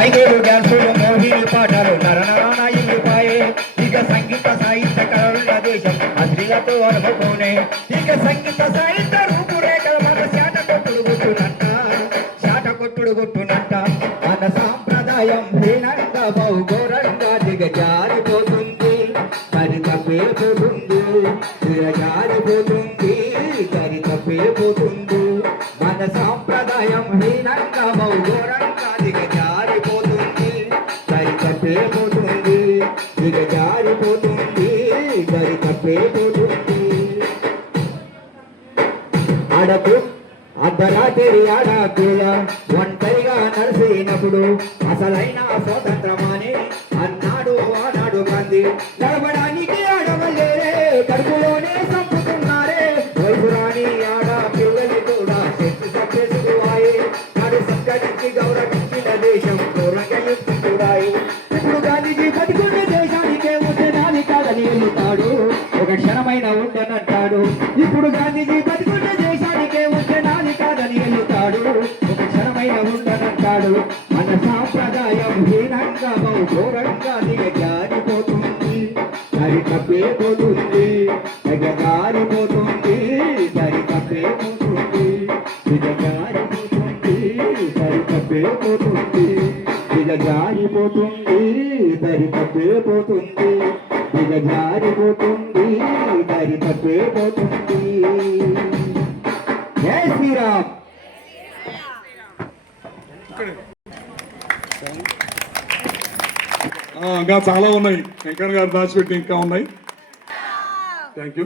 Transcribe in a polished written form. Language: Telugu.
ఐదేరు డ్యాన్సులు మోహిని పాటలు నరనరాన ఇల్లిపాయే ఇక సంగీత సాహిత్య కళల దేశం అద్రిలతో అనుకోనే ఇక సంగీత సాహిత్య రూపురేఖల మన శాట కొట్టుడు గుట్టునంట మన సాంప్రదాయం హీనంగా బహుఘోరంగా దిగజారిపోతుంది మరి తప్పేపోతుంది దిగజారిపోతుంది మరి తప్పేపోతుంది మన సాంప్రదాయం హీనంగా బహుఘోరంగా దిగజారిపోతుంది మరి తప్పేపోతుంది దిగజారిపోతుంది మరి తప్పేపోతుంది అడకు అర్ధరాత్రి ఆడాపిల్ల ఒంటరిగా నడిచినప్పుడు అసలైన స్వతంత్రమని అన్నాడు ఆనాడు గాంధీ నడవడానికి ఆడవలేరే కడుపులోనే చంపుతున్నారే వయసురాని ఆడపిల్లలు కూడా శక్తి సంపేసుకోవాయి నాడు సంస్కరించి గౌరవించిన దేశం దూరంగా ఎత్తుకురాయి ఇప్పుడు గాంధీజీ బతికున్న దేశానికే ఉండనాని కాదని వెళ్తాడు ఒక క్షణమైన ఉండనంటాడు ఇప్పుడు గాంధీజీ బతికున్న దేశానికే ఉండనాని కాదని వెళ్తాడు ఒక క్షణమైన ఉండనంటాడు మన సాంప్రదాయం హీనంగా బహుఘోరంగా దిగజారిపోతుంది సరి తప్పేపోతుంది దిగజారిపోతుంది సరి తప్పేపోతుంది దిగజారిపోతుంది సరి తప్పేపోతుంది దిగజారిపోతుంది సరి తప్పేపోతుంది దిగజారిపోతుంది సరి తప్పేపోతుంది జై శ్రీరామ్. ఇంకా చాలా ఉన్నాయి, వెంకన్న గారు దాచిపెట్టి ఇంకా ఉన్నాయి. Thank you.